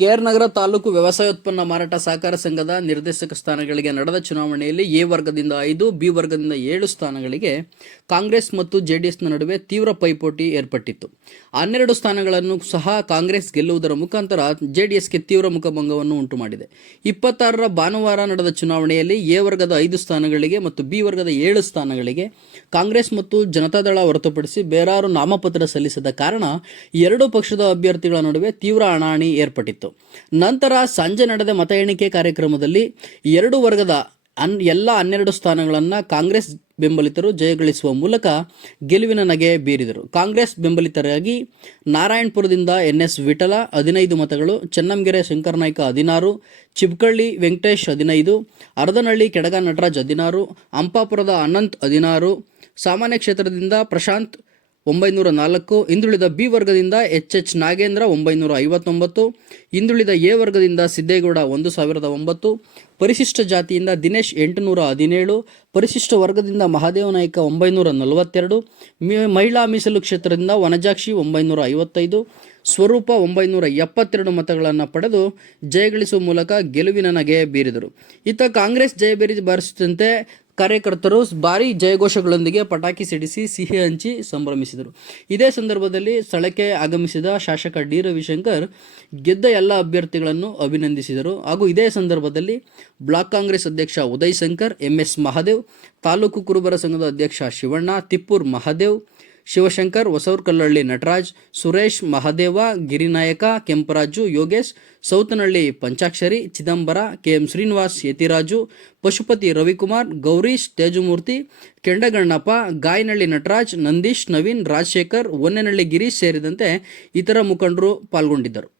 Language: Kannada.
ಕೆಆರ್ ನಗರ ತಾಲೂಕು ವ್ಯವಸಾಯೋತ್ಪನ್ನ ಮಾರಾಟ ಸಹಕಾರ ಸಂಘದ ನಿರ್ದೇಶಕ ಸ್ಥಾನಗಳಿಗೆ ನಡೆದ ಚುನಾವಣೆಯಲ್ಲಿ ಎ ವರ್ಗದಿಂದ 5, ಬಿ ವರ್ಗದಿಂದ 7 ಸ್ಥಾನಗಳಿಗೆ ಕಾಂಗ್ರೆಸ್ ಮತ್ತು ಜೆಡಿಎಸ್ನ ನಡುವೆ ತೀವ್ರ ಪೈಪೋಟಿ ಏರ್ಪಟ್ಟಿತ್ತು. 12 ಸ್ಥಾನಗಳನ್ನು ಸಹ ಕಾಂಗ್ರೆಸ್ ಗೆಲ್ಲುವುದರ ಮುಖಾಂತರ ಜೆಡಿಎಸ್ಗೆ ತೀವ್ರ ಮುಖಭಂಗವನ್ನು ಉಂಟುಮಾಡಿದೆ. 26ರ ಭಾನುವಾರ ನಡೆದ ಚುನಾವಣೆಯಲ್ಲಿ ಎ ವರ್ಗದ 5 ಸ್ಥಾನಗಳಿಗೆ ಮತ್ತು ಬಿ ವರ್ಗದ 7 ಸ್ಥಾನಗಳಿಗೆ ಕಾಂಗ್ರೆಸ್ ಮತ್ತು ಜನತಾದಳ ಹೊರತುಪಡಿಸಿ ಬೇರಾರು ನಾಮಪತ್ರ ಸಲ್ಲಿಸದ ಕಾರಣ ಎರಡೂ ಪಕ್ಷದ ಅಭ್ಯರ್ಥಿಗಳ ನಡುವೆ ತೀವ್ರ ಹಣಾಹಣಿ ಏರ್ಪಟ್ಟಿತ್ತು. ನಂತರ ಸಂಜೆ ನಡೆದ ಮತ ಎಣಿಕೆ ಕಾರ್ಯಕ್ರಮದಲ್ಲಿ ಎರಡೂ ವರ್ಗದ ಎಲ್ಲ 12 ಸ್ಥಾನಗಳನ್ನು ಕಾಂಗ್ರೆಸ್ ಬೆಂಬಲಿತರು ಜಯಗಳಿಸುವ ಮೂಲಕ ಗೆಲುವಿನ ನಗೆ ಬೀರಿದರು. ಕಾಂಗ್ರೆಸ್ ಬೆಂಬಲಿತರಾಗಿ ನಾರಾಯಣಪುರದಿಂದ ಎನ್ಎಸ್ ವಿಠಲ 15 ಮತಗಳು, ಚೆನ್ನಂಗೆರೆ ಶಂಕರನಾಯ್ಕ 16, ಚಿಬ್ಕಳ್ಳಿ ವೆಂಕಟೇಶ್ 15, ಅರದನಹಳ್ಳಿ ಕೆಡಗ ನಟರಾಜ್ 16, ಅಂಪಾಪುರದ ಅನಂತ್ 16, ಸಾಮಾನ್ಯ ಕ್ಷೇತ್ರದಿಂದ ಪ್ರಶಾಂತ್ 904, ಹಿಂದುಳಿದ ಬಿ ವರ್ಗದಿಂದ ಎಚ್ ನಾಗೇಂದ್ರ 959, ಹಿಂದುಳಿದ ಎ ವರ್ಗದಿಂದ ಸಿದ್ದೇಗೌಡ 1009, ಪರಿಶಿಷ್ಟ ಜಾತಿಯಿಂದ ದಿನೇಶ್ 817, ಪರಿಶಿಷ್ಟ ವರ್ಗದಿಂದ ಮಹಾದೇವ ನಾಯ್ಕ 942, ಮಹಿಳಾ ಮೀಸಲು ಕ್ಷೇತ್ರದಿಂದ ವನಜಾಕ್ಷಿ 955, ಸ್ವರೂಪ 972 ಮತಗಳನ್ನು ಪಡೆದು ಜಯಗಳಿಸುವ ಮೂಲಕ ಗೆಲುವಿನ ನಗೆ ಬೀರಿದರು. ಇತ್ತ ಕಾಂಗ್ರೆಸ್ ಜಯಬೇರಿ ಬಾರಿಸುತ್ತಂತೆ ಕಾರ್ಯಕರ್ತರು ಭಾರೀ ಜಯಘೋಷಗಳೊಂದಿಗೆ ಪಟಾಕಿ ಸಿಡಿಸಿ ಸಿಹಿ ಹಂಚಿ ಸಂಭ್ರಮಿಸಿದರು. ಇದೇ ಸಂದರ್ಭದಲ್ಲಿ ಸ್ಥಳಕ್ಕೆ ಆಗಮಿಸಿದ ಶಾಸಕ ಡಿ ರವಿಶಂಕರ್ ಗೆದ್ದ ಎಲ್ಲ ಅಭ್ಯರ್ಥಿಗಳನ್ನು ಅಭಿನಂದಿಸಿದರು. ಹಾಗೂ ಇದೇ ಸಂದರ್ಭದಲ್ಲಿ ಬ್ಲಾಕ್ ಕಾಂಗ್ರೆಸ್ ಅಧ್ಯಕ್ಷ ಉದಯ್ ಶಂಕರ್, ಎಂಎಸ್ ಮಹಾದೇವ್, ತಾಲೂಕು ಕುರುಬರ ಸಂಘದ ಅಧ್ಯಕ್ಷ ಶಿವಣ್ಣ, ತಿಪ್ಪೂರ್ ಮಹಾದೇವ್, ಶಿವಶಂಕರ್, ಹೊಸೂರ್ಕಲ್ಲಹಳ್ಳಿ ನಟರಾಜ್, ಸುರೇಶ್, ಮಹಾದೇವ, ಗಿರಿನಾಯಕ, ಕೆಂಪರಾಜು, ಯೋಗೇಶ್, ಸೌತನಹಳ್ಳಿ ಪಂಚಾಕ್ಷರಿ, ಚಿದಂಬರ, ಕೆಎಂ ಶ್ರೀನಿವಾಸ್, ಯತಿರಾಜು, ಪಶುಪತಿ ರವಿಕುಮಾರ್, ಗೌರೀಶ್, ತೇಜುಮೂರ್ತಿ, ಕೆಂಡಗಣ್ಣಪ್ಪ, ಗಾಯನಹಳ್ಳಿ ನಟರಾಜ್, ನಂದೀಶ್, ನವೀನ್, ರಾಜಶೇಖರ್, ಹೊನ್ನೆನಹಳ್ಳಿ ಗಿರೀಶ್ ಸೇರಿದಂತೆ ಇತರ ಮುಖಂಡರು ಪಾಲ್ಗೊಂಡಿದ್ದರು.